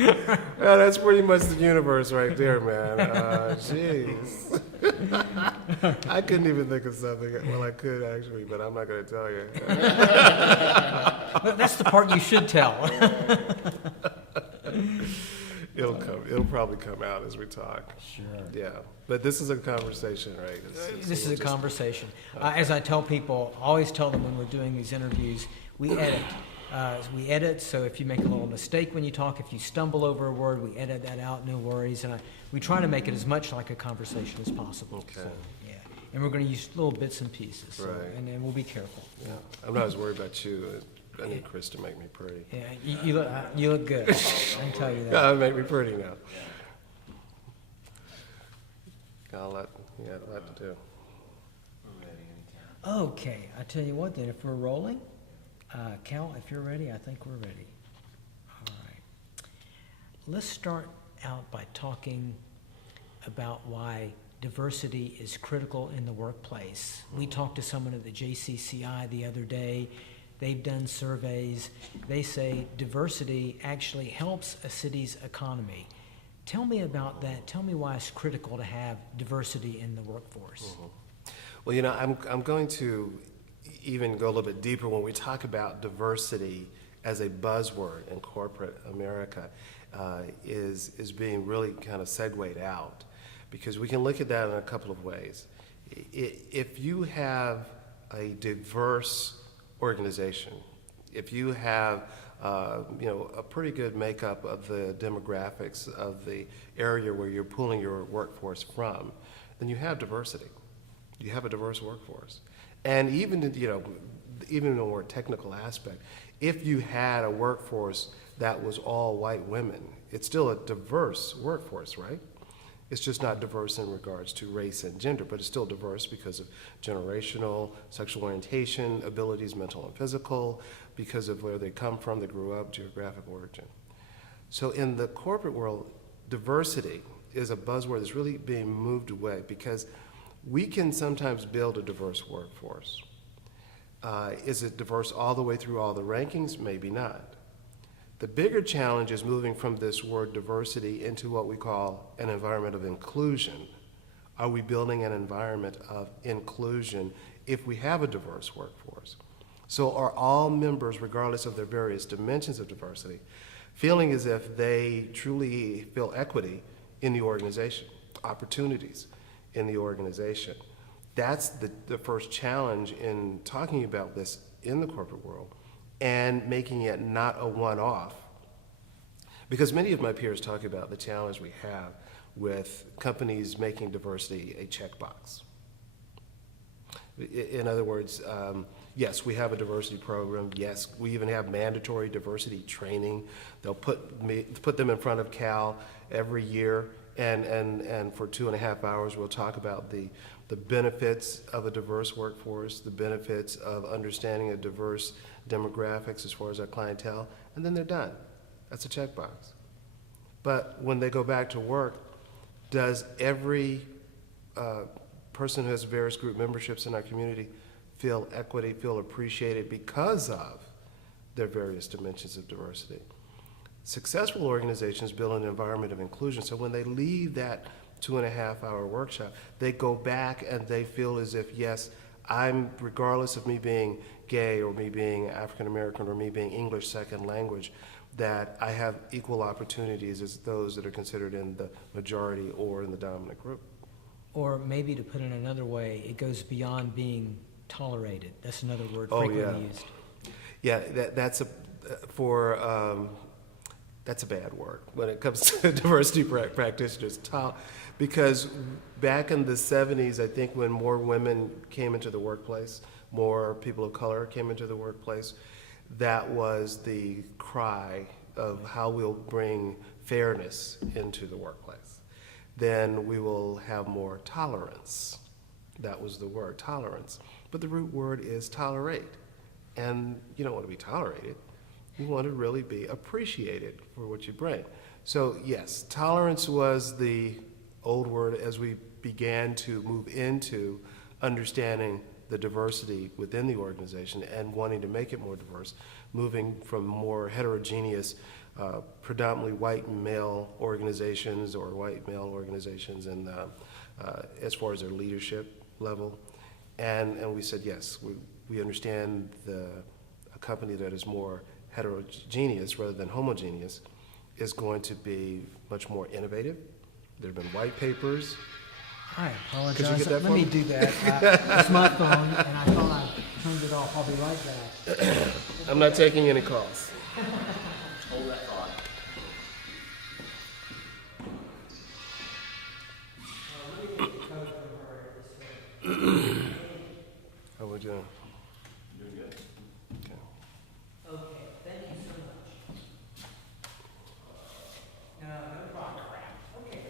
Yeah, that's pretty much the universe right there, man. Jeez. I couldn't even think of something. Well, I could actually, but I'm not going to tell you. But that's the part you should tell. It'll come. It'll probably come out as we talk. Sure. Yeah, but this is a conversation, right? This is a conversation. As I tell people, I always tell them when we're doing these interviews, we edit. We edit, so if you make a little mistake when you talk, if you stumble over a word, we edit that out, no worries. And we try to make it as much like a conversation as possible. Okay. So, yeah. And we're going to use little bits and pieces. So, Right. and then we'll be careful. Yeah, I'm not as worried about you. I need Chris to make me pretty. Yeah, you look good. I can tell you that. Yeah, make me pretty now. Got a lot to do. Okay, I tell you what then, if we're rolling, Cal, if you're ready, I think we're ready. All right. Let's start out by talking about why diversity is critical in the workplace. We talked to someone at the JCCI the other day. They've done surveys. They say diversity actually helps a city's economy. Tell me about that. Tell me why it's critical to have diversity in the workforce. Mm-hmm. Well, you know, I'm going to even go a little bit deeper when we talk about diversity as a buzzword in corporate America is being really kind of segued out, because we can look at that in a couple of ways. If you have a diverse organization, if you have a pretty good makeup of the demographics of the area where you're pulling your workforce from, then you have diversity. You have a diverse workforce. And even in a more technical aspect, if you had a workforce that was all white women, it's still a diverse workforce, right? It's just not diverse in regards to race and gender, but it's still diverse because of generational, sexual orientation, abilities, mental and physical, because of where they come from, they grew up, geographic origin. So in the corporate world, diversity is a buzzword that's really being moved away, because we can sometimes build a diverse workforce. Is it diverse all the way through all the rankings? Maybe not. The bigger challenge is moving from this word diversity into what we call an environment of inclusion. Are we building an environment of inclusion if we have a diverse workforce? So are all members, regardless of their various dimensions of diversity, feeling as if they truly feel equity in the organization, opportunities in the organization? That's the first challenge in talking about this in the corporate world and making it not a one-off. Because many of my peers talk about the challenge we have with companies making diversity a checkbox. In other words, yes, we have a diversity program. Yes, we even have mandatory diversity training. They'll put them in front of Cal every year, and for 2.5 hours we'll talk about the benefits of a diverse workforce, the benefits of understanding a diverse demographics as far as our clientele, and then they're done. That's a checkbox. But when they go back to work, does every person who has various group memberships in our community feel equity, feel appreciated because of their various dimensions of diversity? Successful organizations build an environment of inclusion, so when they leave that 2.5-hour workshop, they go back and they feel as if, yes, I'm, regardless of me being gay or me being African American or me being English second language, that I have equal opportunities as those that are considered in the majority or in the dominant group. Or maybe to put it another way, it goes beyond being tolerated. That's another word Oh, frequently yeah. used. Yeah, that's a bad word when it comes to diversity practitioners. Because back in the 70s, I think when more women came into the workplace, more people of color came into the workplace, that was the cry of how we'll bring fairness into the workplace. Then we will have more tolerance. That was the word, tolerance. But the root word is tolerate. And you don't want to be tolerated. You want to really be appreciated for what you bring. So yes, tolerance was the old word as we began to move into understanding the diversity within the organization and wanting to make it more diverse, moving from more heterogeneous predominantly white male organizations or white male organizations and as far as their leadership level. And we said, yes, we understand a company that is more heterogeneous rather than homogeneous is going to be much more innovative. There have been white papers. I apologize. Could you get that Let for me me? do that. It's my phone, and I thought I turned it off. I'll be right back. I'm not taking any calls. Hold that thought. How we doing? Doing good. Okay. Okay, thank you so much. No problem. Okay,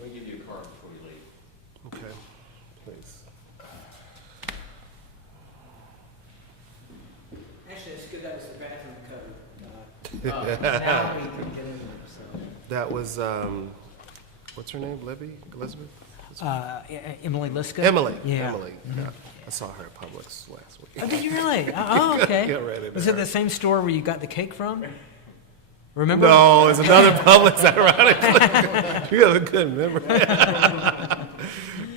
Let me give you a card before you leave. Okay, please. Actually, it's good that was the bathroom code. Now we can get in there, so. That was, what's her name, Libby, Elizabeth? Emily Liska? Emily, Yeah. Emily. Yeah. I saw her at Publix last week. Oh, did you really? Oh, okay. Get ready Was there. it the same store where you got the cake from? Remember? No, it's another Publix, ironically. You have a good memory.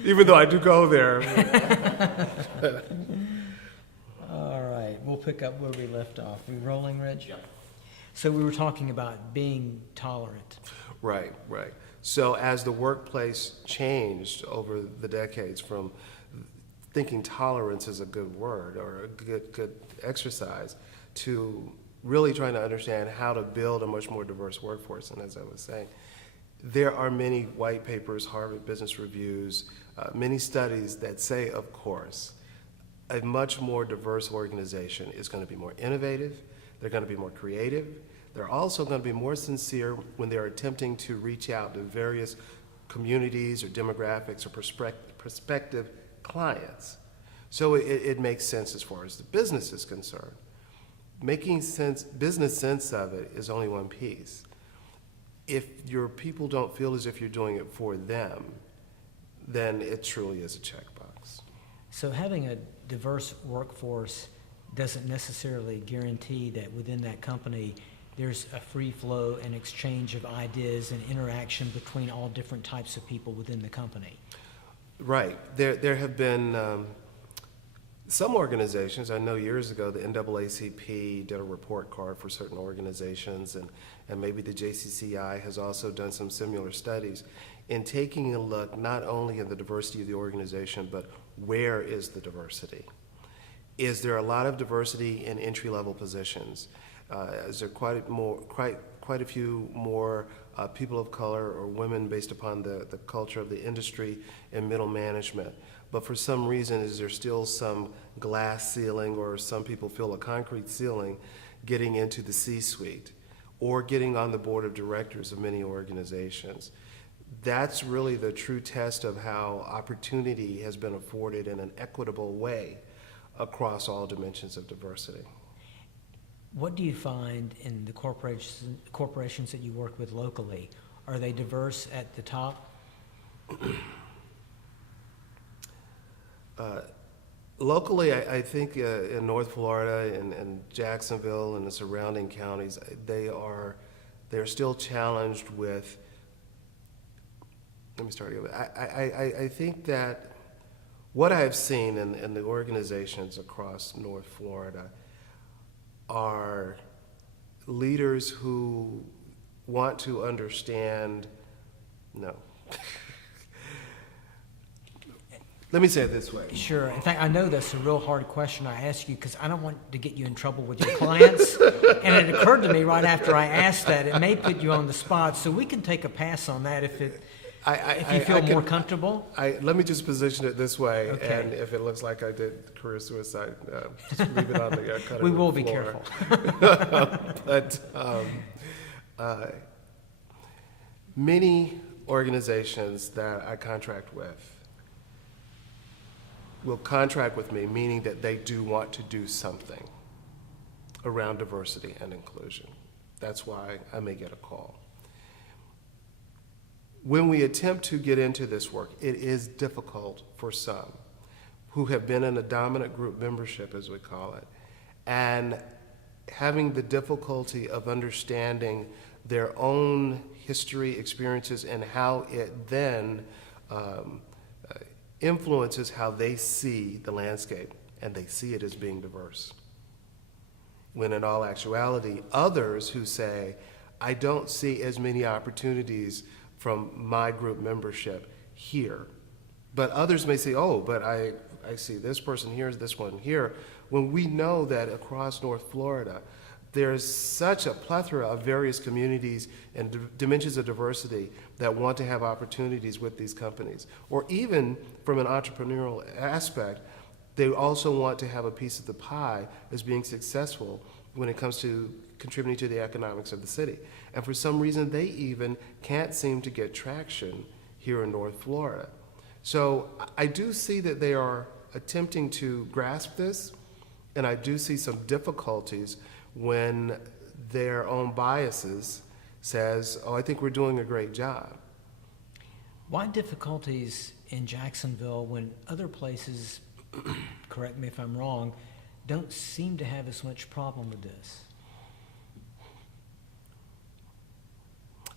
Even though I do go there. All right, we'll pick up where we left off. We rolling, Reg? Yep. So we were talking about being tolerant. Right, right. So as the workplace changed over the decades from thinking tolerance is a good word or a good exercise to really trying to understand how to build a much more diverse workforce. And as I was saying, there are many white papers, Harvard Business Reviews, many studies that say, of course, a much more diverse organization is going to be more innovative, they're going to be more creative, they're also going to be more sincere when they're attempting to reach out to various communities or demographics or prospective clients. So it makes sense as far as the business is concerned. Making business sense of it is only one piece. If your people don't feel as if you're doing it for them, then it truly is a checkbox. So having a diverse workforce doesn't necessarily guarantee that within that company there's a free flow and exchange of ideas and interaction between all different types of people within the company. Right. There have been some organizations, I know years ago, the NAACP did a report card for certain organizations, and maybe the JCCI has also done some similar studies in taking a look not only at the diversity of the organization, but where is the diversity? Is there a lot of diversity in entry-level positions? Is there quite a few more people of color or women based upon the culture of the industry and middle management? But for some reason, is there still some glass ceiling, or some people feel a concrete ceiling getting into the C-suite or getting on the board of directors of many organizations? That's really the true test of how opportunity has been afforded in an equitable way across all dimensions of diversity. What do you find in the corporations that you work with locally? Are they diverse at the top? Locally, I think in North Florida and Jacksonville and the surrounding counties, they're still challenged with. Let me start again. I think that what I have seen in the organizations across North Florida are leaders who want to understand. No. Let me say it this way. Sure. In fact, I know that's a real hard question I ask you because I don't want to get you in trouble with your clients. And it occurred to me right after I asked that it may put you on the spot, so we can take a pass on that if you feel more comfortable. Let me just position it this way, Okay. and if it looks like I did career suicide, just leave it on the cutting We room will be floor. careful. But many organizations that I contract with will contract with me, meaning that they do want to do something around diversity and inclusion. That's why I may get a call. When we attempt to get into this work, it is difficult for some who have been in a dominant group membership, as we call it, and having the difficulty of understanding their own history, experiences, and how it then influences how they see the landscape, and they see it as being diverse. When in all actuality, others who say, I don't see as many opportunities from my group membership here. But others may say, oh, but I see this person here, this one here. When we know that across North Florida, there's such a plethora of various communities and dimensions of diversity that want to have opportunities with these companies. Or even from an entrepreneurial aspect, they also want to have a piece of the pie as being successful when it comes to contributing to the economics of the city. And for some reason, they even can't seem to get traction here in North Florida. So I do see that they are attempting to grasp this, and I do see some difficulties when their own biases says, oh, I think we're doing a great job. Why difficulties in Jacksonville when other places, correct me if I'm wrong, don't seem to have as much problem with this?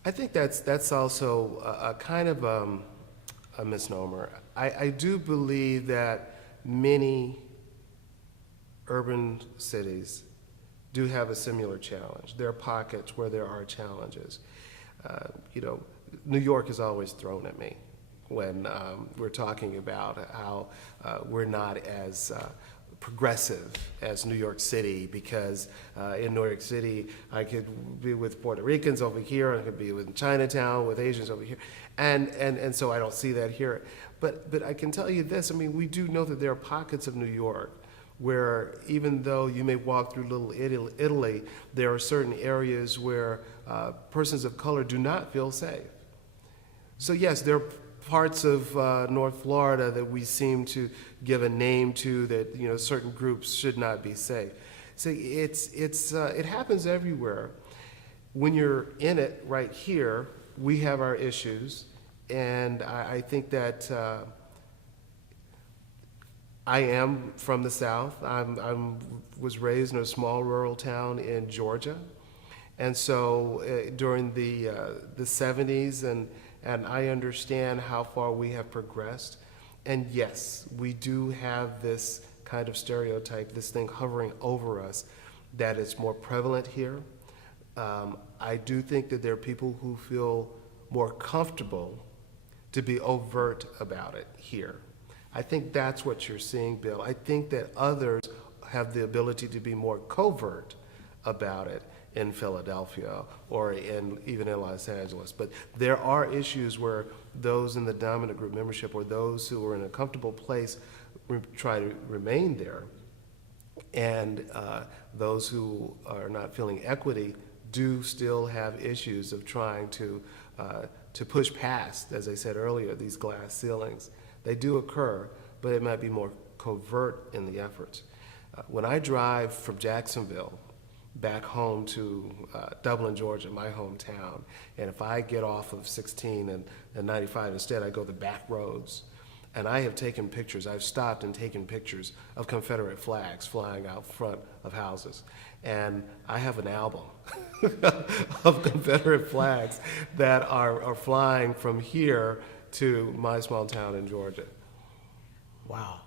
I think that's also a kind of a misnomer. I do believe that many urban cities do have a similar challenge. There are pockets where there are challenges. New York is always thrown at me when we're talking about how we're not as progressive as New York City, because in New York City I could be with Puerto Ricans over here, I could be with Chinatown with Asians over here, and so I don't see that here. But I can tell you this, I mean, we do know that there are pockets of New York where even though you may walk through Little Italy, there are certain areas where persons of color do not feel safe. So yes, there are parts of North Florida that we seem to give a name to that certain groups should not be safe. So it happens everywhere. When you're in it right here, we have our issues, and I think that I am from the South. I was raised in a small rural town in Georgia, and so during the 70s, and I understand how far we have progressed. And yes, we do have this kind of stereotype, this thing hovering over us, that it's more prevalent here. I do think that there are people who feel more comfortable to be overt about it here. I think that's what you're seeing, Bill. I think that others have the ability to be more covert about it in Philadelphia or even in Los Angeles. But there are issues where those in the dominant group membership or those who are in a comfortable place try to remain there. And those who are not feeling equity do still have issues of trying to push past, as I said earlier, these glass ceilings. They do occur, but it might be more covert in the efforts. When I drive from Jacksonville back home to Dublin, Georgia, my hometown, and if I get off of 16 and 95 instead, I go the back roads, and I have taken pictures, I've stopped and taken pictures of Confederate flags flying out front of houses. And I have an album of Confederate flags that are flying from here to my small town in Georgia. Wow.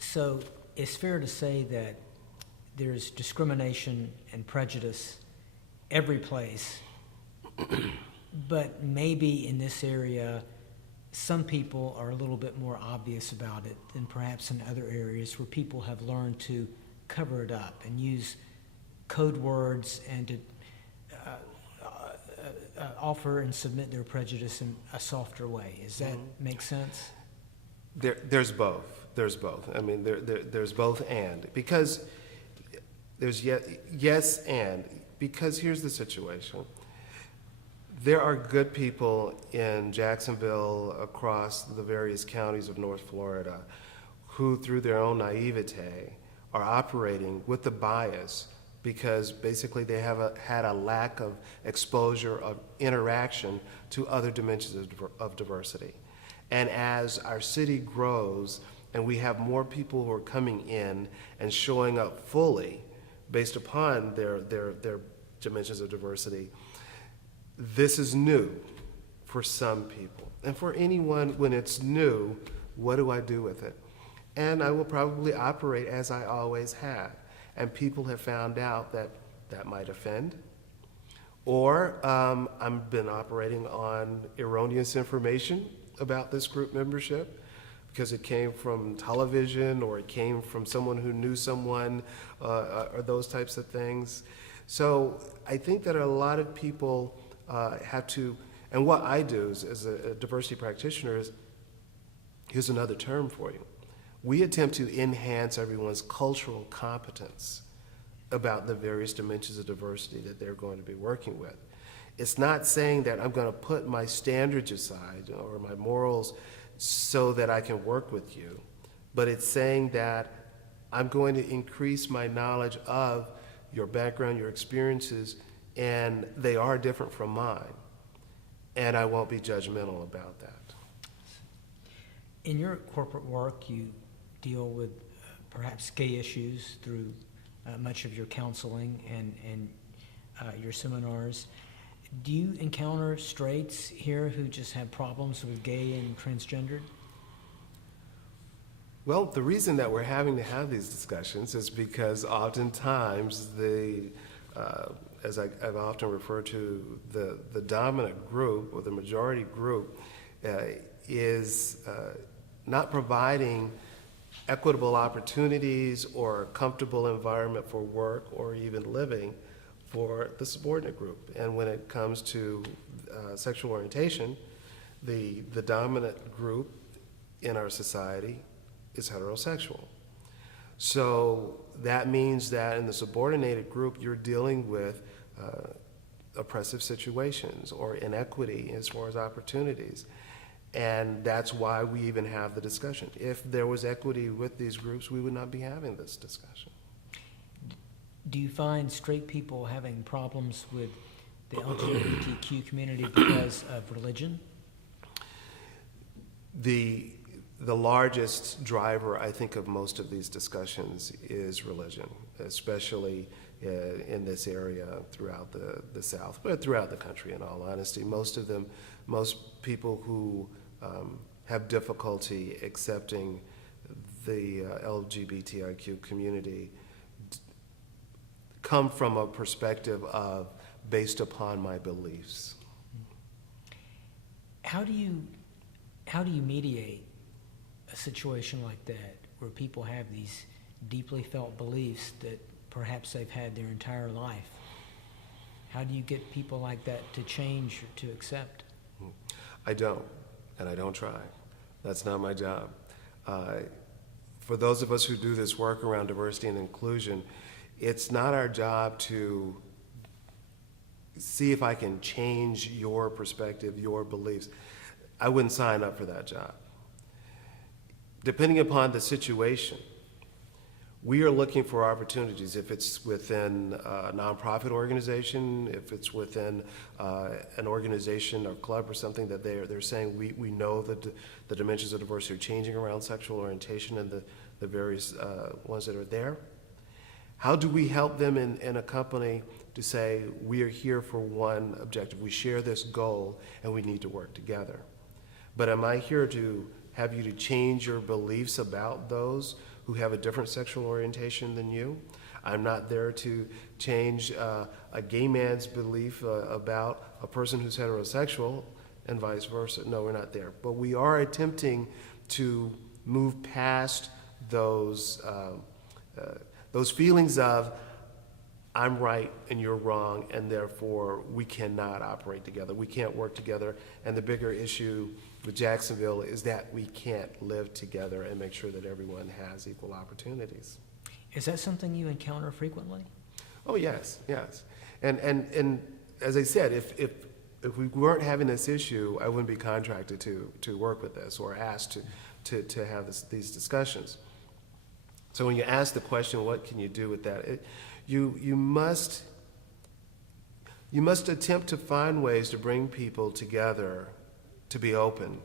So it's fair to say that there's discrimination and prejudice every place, but maybe in this area, some people are a little bit more obvious about it than perhaps in other areas where people have learned to cover it up and use code words and to offer and submit their prejudice in a softer way. Does that make sense? There's both. There's both. I mean, there's both and. Because there's yes and. Because here's the situation. There are good people in Jacksonville, across the various counties of North Florida, who through their own naivete are operating with the bias because basically they have had a lack of exposure of interaction to other dimensions of diversity. And as our city grows and we have more people who are coming in and showing up fully based upon their dimensions of diversity. This is new for some people. And for anyone, when it's new, what do I do with it? And I will probably operate as I always have. And people have found out that that might offend. Or I've been operating on erroneous information about this group membership because it came from television or it came from someone who knew someone or those types of things. So I think that a lot of people have to, and what I do as a diversity practitioner is, here's another term for you. We attempt to enhance everyone's cultural competence about the various dimensions of diversity that they're going to be working with. It's not saying that I'm going to put my standards aside or my morals so that I can work with you, but it's saying that I'm going to increase my knowledge of your background, your experiences, and they are different from mine, and I won't be judgmental about that. In your corporate work, you deal with perhaps gay issues through much of your counseling and your seminars. Do you encounter straights here who just have problems with gay and transgendered? Well, the reason that we're having to have these discussions is because oftentimes as I've often referred to, the dominant group or the majority group is not providing equitable opportunities or a comfortable environment for work or even living for the subordinate group. And when it comes to sexual orientation, the dominant group in our society is heterosexual. So that means that in the subordinated group, you're dealing with oppressive situations or inequity as far as opportunities. And that's why we even have the discussion. If there was equity with these groups, we would not be having this discussion. Do you find straight people having problems with the LGBTQ community because of religion? The largest driver, I think, of most of these discussions is religion, especially in this area throughout the South, but throughout the country, in all honesty. Most people who have difficulty accepting the LGBTIQ community come from a perspective of based upon my beliefs. How do you mediate a situation like that where people have these deeply felt beliefs that perhaps they've had their entire life? How do you get people like that to change or to accept? I don't, and I don't try. That's not my job. For those of us who do this work around diversity and inclusion, it's not our job to see if I can change your perspective, your beliefs. I wouldn't sign up for that job. Depending upon the situation, we are looking for opportunities. If it's within a nonprofit organization, if it's within an organization or club or something that they're saying we know that the dimensions of diversity are changing around sexual orientation and the various ones that are there. How do we help them in a company to say we are here for one objective, we share this goal and we need to work together? But am I here to have you to change your beliefs about those who have a different sexual orientation than you? I'm not there to change a gay man's belief about a person who's heterosexual and vice versa. No, we're not there. But we are attempting to move past those feelings of I'm right and you're wrong, and therefore we cannot operate together. We can't work together. And the bigger issue with Jacksonville is that we can't live together and make sure that everyone has equal opportunities. Is that something you encounter frequently? Oh, yes. And as I said, if we weren't having this issue, I wouldn't be contracted to work with this or asked to have these discussions. So when you ask the question, what can you do with that? You must attempt to find ways to bring people together, to be open,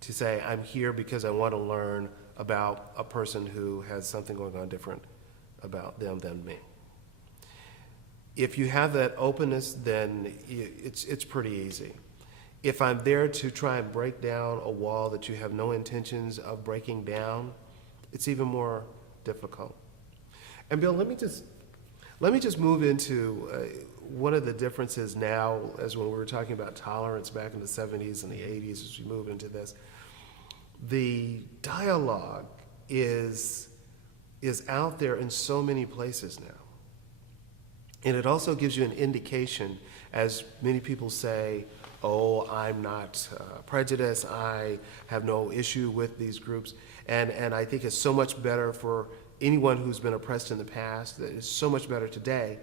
to say, I'm here because I want to learn about a person who has something going on different about them than me. If you have that openness, then it's pretty easy. If I'm there to try and break down a wall that you have no intentions of breaking down, it's even more difficult. And Bill, let me just move into one of the differences now, as when we were talking about tolerance back in the 70s and the 80s, as we move into this. The dialogue is out there in so many places now. And it also gives you an indication, as many people say, oh, I'm not prejudiced, I have no issue with these groups. And I think it's so much better for anyone who's been oppressed in the past, that it's so much better today.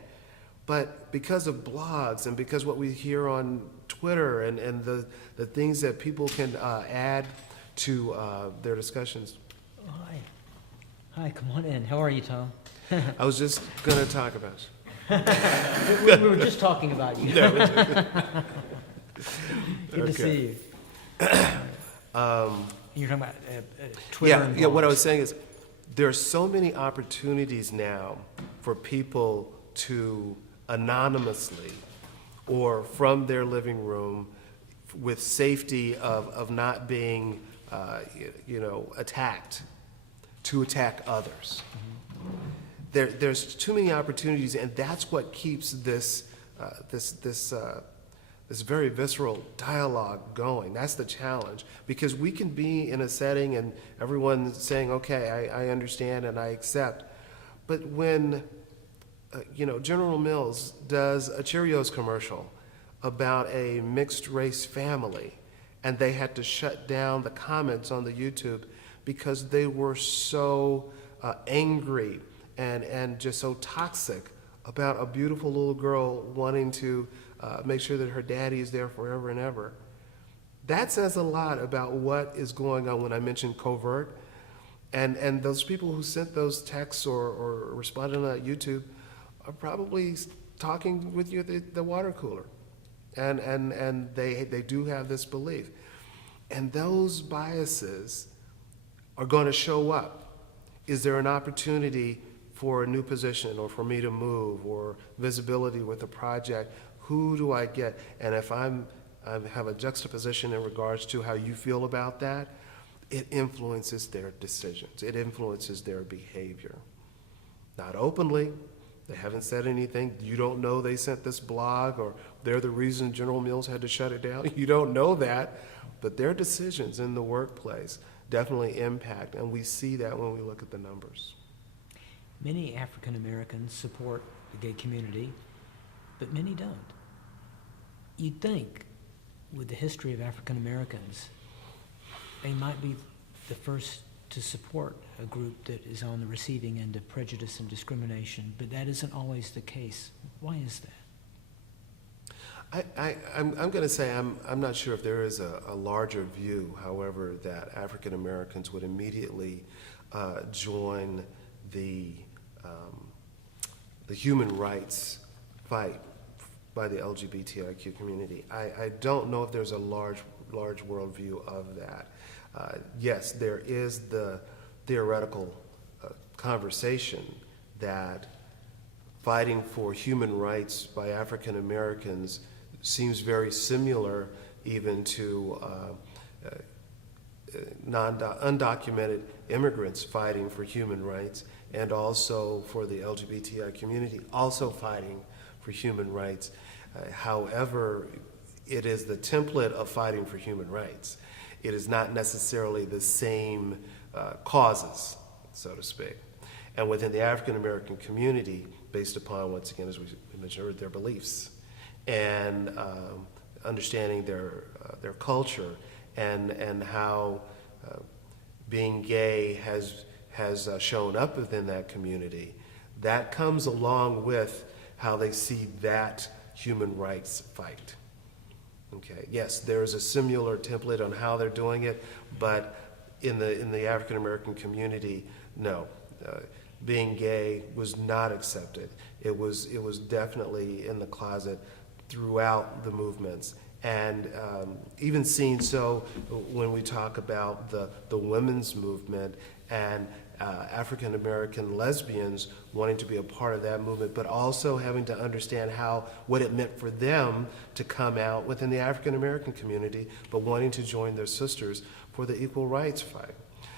But because of blogs and because what we hear on Twitter and the things that people can add to their discussions. Oh, hi. Hi, come on in. How are you, Tom? I was just going to talk about you. We were just talking about you. Good to see you. You're talking about Twitter and Yeah, what I blogs. was saying is there are so many opportunities now for people to anonymously or from their living room with safety of not being, attacked, to attack others. There's too many opportunities, and that's what keeps this very visceral dialogue going. That's the challenge, because we can be in a setting and everyone's saying, okay, I understand and I accept. But when, General Mills does a Cheerios commercial about a mixed race family, and they had to shut down the comments on the YouTube because they were so angry and just so toxic about a beautiful little girl wanting to make sure that her daddy is there forever and ever. That says a lot about what is going on when I mentioned covert. And those people who sent those texts or responded on YouTube are probably talking with you at the water cooler. And they do have this belief. And those biases are going to show up. Is there an opportunity for a new position or for me to move or visibility with a project? Who do I get? And if I have a juxtaposition in regards to how you feel about that, it influences their decisions. It influences their behavior. Not openly. They haven't said anything. You don't know they sent this blog or they're the reason General Mills had to shut it down. You don't know that. But their decisions in the workplace definitely impact, and we see that when we look at the numbers. Many African Americans support the gay community, but many don't. You'd think, with the history of African Americans, they might be the first to support a group that is on the receiving end of prejudice and discrimination, but that isn't always the case. Why is that? I'm going to say I'm not sure if there is a larger view, however, that African Americans would immediately join the human rights fight by the LGBTIQ community. I don't know if there's a large worldview of that. Yes, there is the theoretical conversation that fighting for human rights by African Americans seems very similar even to undocumented immigrants fighting for human rights, and also for the LGBTI community also fighting for human rights. However, it is the template of fighting for human rights. It is not necessarily the same causes, so to speak. And within the African American community, based upon, once again, as we mentioned, their beliefs and understanding their culture and how being gay has shown up within that community, that comes along with how they see that human rights fight. Okay, yes, there is a similar template on how they're doing it, but in the African American community, no. Being gay was not accepted. It was definitely in the closet throughout the movements. And even seen so when we talk about the women's movement and African American lesbians wanting to be a part of that movement, but also having to understand what it meant for them to come out within the African American community, but wanting to join their sisters for the equal rights fight.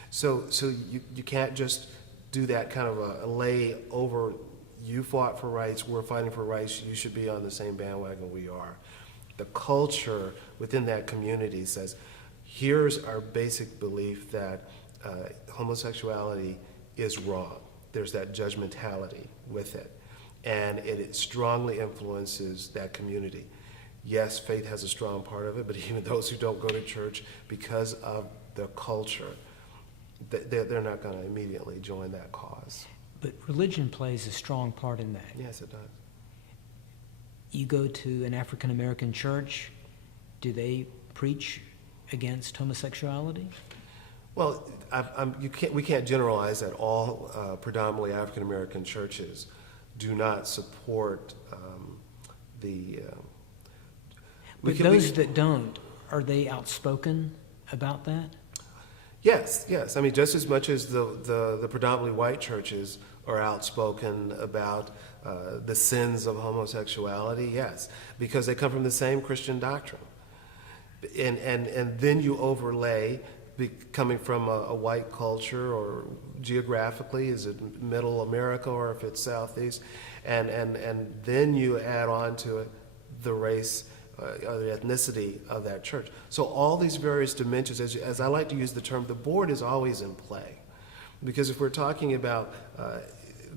So you can't just do that kind of a lay over, you fought for rights, we're fighting for rights, you should be on the same bandwagon we are. The culture within that community says, here's our basic belief that homosexuality is wrong. There's that judgmentality with it. And it strongly influences that community. Yes, faith has a strong part of it, but even those who don't go to church, because of the culture, they're not going to immediately join that cause. But religion plays a strong part in that. Yes, it does. You go to an African American church, do they preach against homosexuality? Well, we can't generalize that all predominantly African American churches do not support But those that don't, are they outspoken about that? Yes. I mean, just as much as the predominantly white churches are outspoken about the sins of homosexuality, yes, because they come from the same Christian doctrine. And then you overlay, coming from a white culture, or geographically, is it middle America or if it's southeast, and then you add on to it the race, or the ethnicity of that church. So all these various dimensions, as I like to use the term, the board is always in play. Because if we're talking about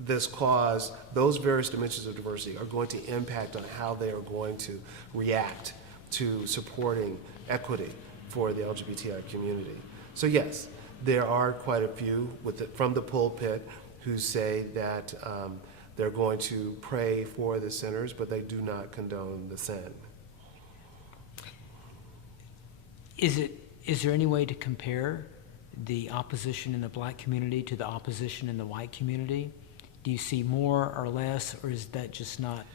this cause, those various dimensions of diversity are going to impact on how they are going to react to supporting equity for the LGBTI community. So yes, there are quite a few from the pulpit who say that they're going to pray for the sinners, but they do not condone the sin. Is there any way to compare the opposition in the black community to the opposition in the white community? Do you see more or less, or is that just not?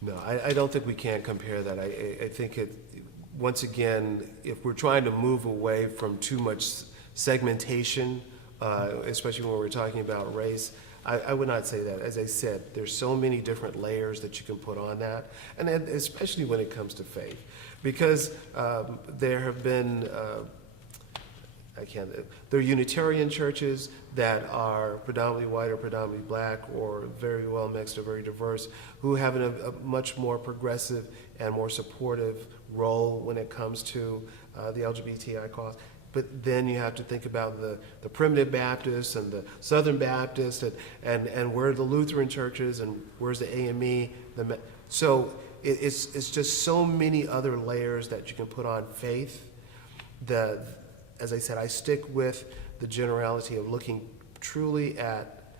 No, I don't think we can compare that. I think once again, if we're trying to move away from too much segmentation, especially when we're talking about race, I would not say that. As I said, there's so many different layers that you can put on that, and especially when it comes to faith. Because there have been, there are Unitarian churches that are predominantly white or predominantly black or very well mixed or very diverse, who have a much more progressive and more supportive role when it comes to the LGBTI cause. But then you have to think about the primitive Baptists and the Southern Baptists and where are the Lutheran churches and where's the AME. So it's just so many other layers that you can put on faith. As I said, I stick with the generality of looking truly at,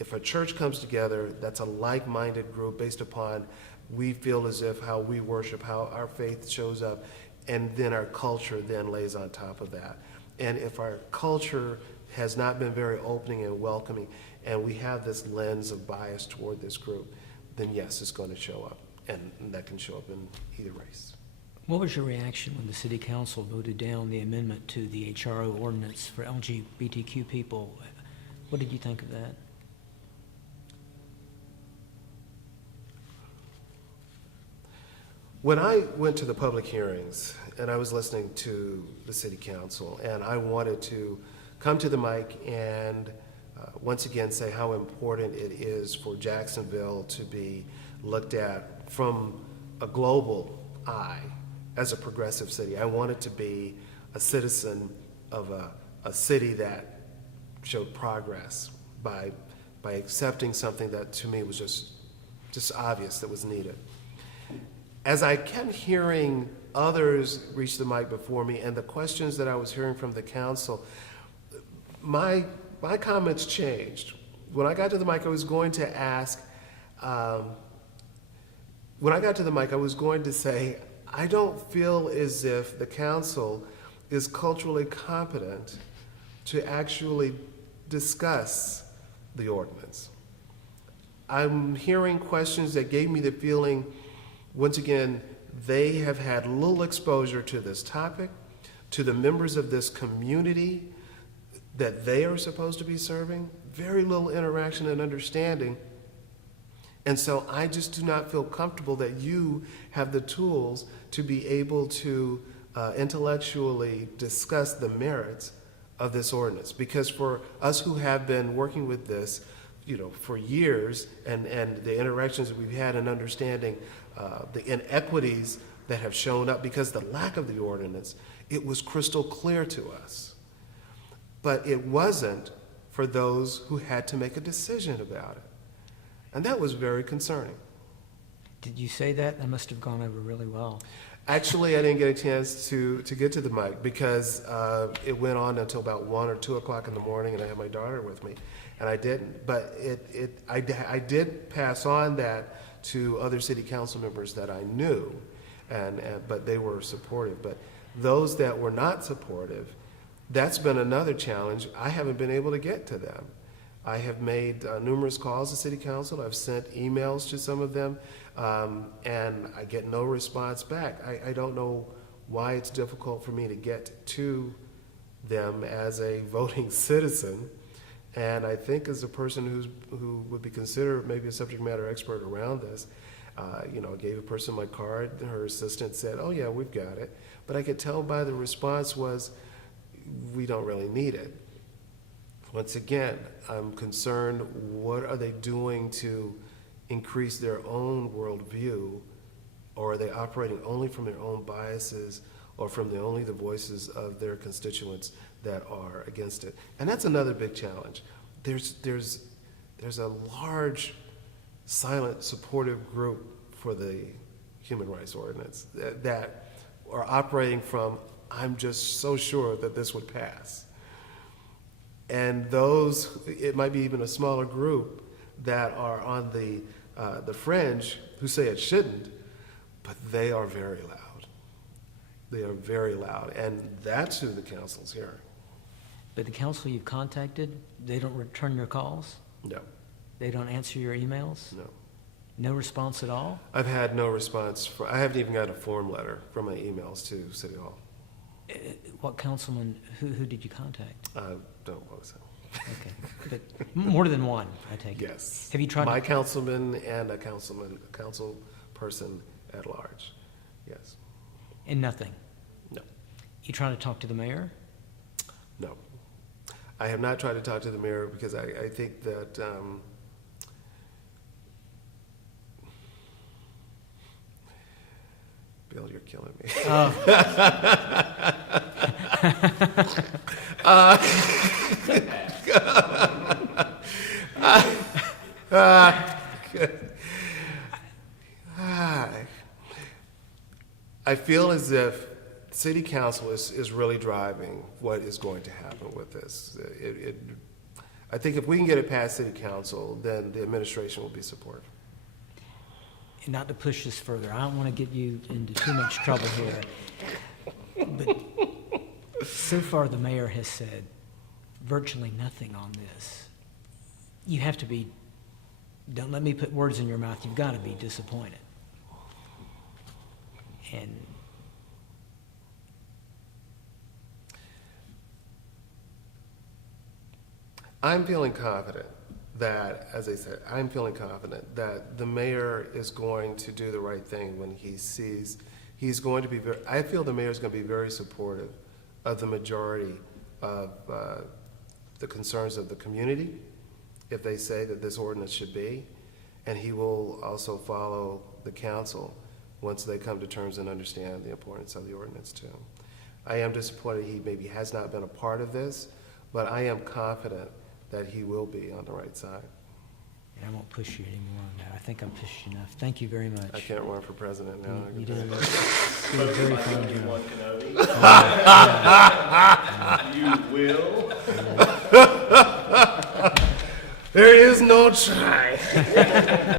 if a church comes together that's a like-minded group based upon we feel as if how we worship, how our faith shows up, and then our culture then lays on top of that. And if our culture has not been very opening and welcoming, and we have this lens of bias toward this group, then yes, it's going to show up, and that can show up in either race. What was your reaction when the city council voted down the amendment to the HRO ordinance for LGBTQ people? What did you think of that? When I went to the public hearings and I was listening to the city council, and I wanted to come to the mic and once again say how important it is for Jacksonville to be looked at from a global eye as a progressive city. I wanted to be a citizen of a city that showed progress by accepting something that to me was just obvious that was needed. As I kept hearing others reach the mic before me and the questions that I was hearing from the council, my comments changed. When I got to the mic, I was going to ask, when I got to the mic, I was going to say, I don't feel as if the council is culturally competent to actually discuss the ordinance. I'm hearing questions that gave me the feeling, once again, they have had little exposure to this topic, to the members of this community. that they are supposed to be serving, very little interaction and understanding. And so I just do not feel comfortable that you have the tools to be able to intellectually discuss the merits of this ordinance. Because for us who have been working with this, for years, and the interactions that we've had and understanding the inequities that have shown up because the lack of the ordinance, it was crystal clear to us. But it wasn't for those who had to make a decision about it. And that was very concerning. Did you say that? That must have gone over really well. Actually, I didn't get a chance to get to the mic because it went on until about 1 or 2 o'clock in the morning, and I had my daughter with me, and I didn't. But I did pass on that to other city council members that I knew, but they were supportive. But those that were not supportive, that's been another challenge. I haven't been able to get to them. I have made numerous calls to city council. I've sent emails to some of them, and I get no response back. I don't know why it's difficult for me to get to them as a voting citizen. And I think as a person who would be considered maybe a subject matter expert around this, I gave a person my card. Her assistant said, "Oh yeah, we've got it." But I could tell by the response was, "We don't really need it." Once again, I'm concerned, what are they doing to increase their own worldview? Or are they operating only from their own biases or from only the voices of their constituents that are against it? And that's another big challenge. There's a large, silent, supportive group for the Human Rights Ordinance that are operating from, I'm just so sure that this would pass. And those, it might be even a smaller group that are on the fringe who say it shouldn't, but they are very loud. They are very loud, and that's who the council's hearing. But the council you've contacted, they don't return your calls? No, They don't answer your emails? no. No response at all? I've had no response. I haven't even got a form letter from my emails to City Hall. What councilman, who did you contact? I don't want to say. Okay, but more than one, I take it? Yes. Have you tried My to, councilman and a council person at large. Yes. and nothing? No. You trying to talk to the mayor? No. I have not tried to talk to the mayor because I think that Bill, you're killing me. I feel as if city council is really driving what is going to happen with this. I think if we can get it past city council, then the administration will be supportive. And not to push this further, I don't want to get you into too much trouble here. But so far, the mayor has said virtually nothing on this. You have to be, don't let me put words in your mouth, you've got to be disappointed. And I'm feeling confident that, as I said, I'm feeling confident that the mayor is going to do the right thing when he sees, he's going to be very, I feel the mayor is going to be very supportive of the majority of the concerns of the community, if they say that this ordinance should be, and he will also follow the council once they come to terms and understand the importance of the ordinance too. I am disappointed he maybe has not been a part of this, but I am confident that he will be on the right side. I won't push you anymore on that. I think I'm pushed enough. Thank you very much. I can't run for president now. You did a very fine job. One Kenobi. You will. There is no try.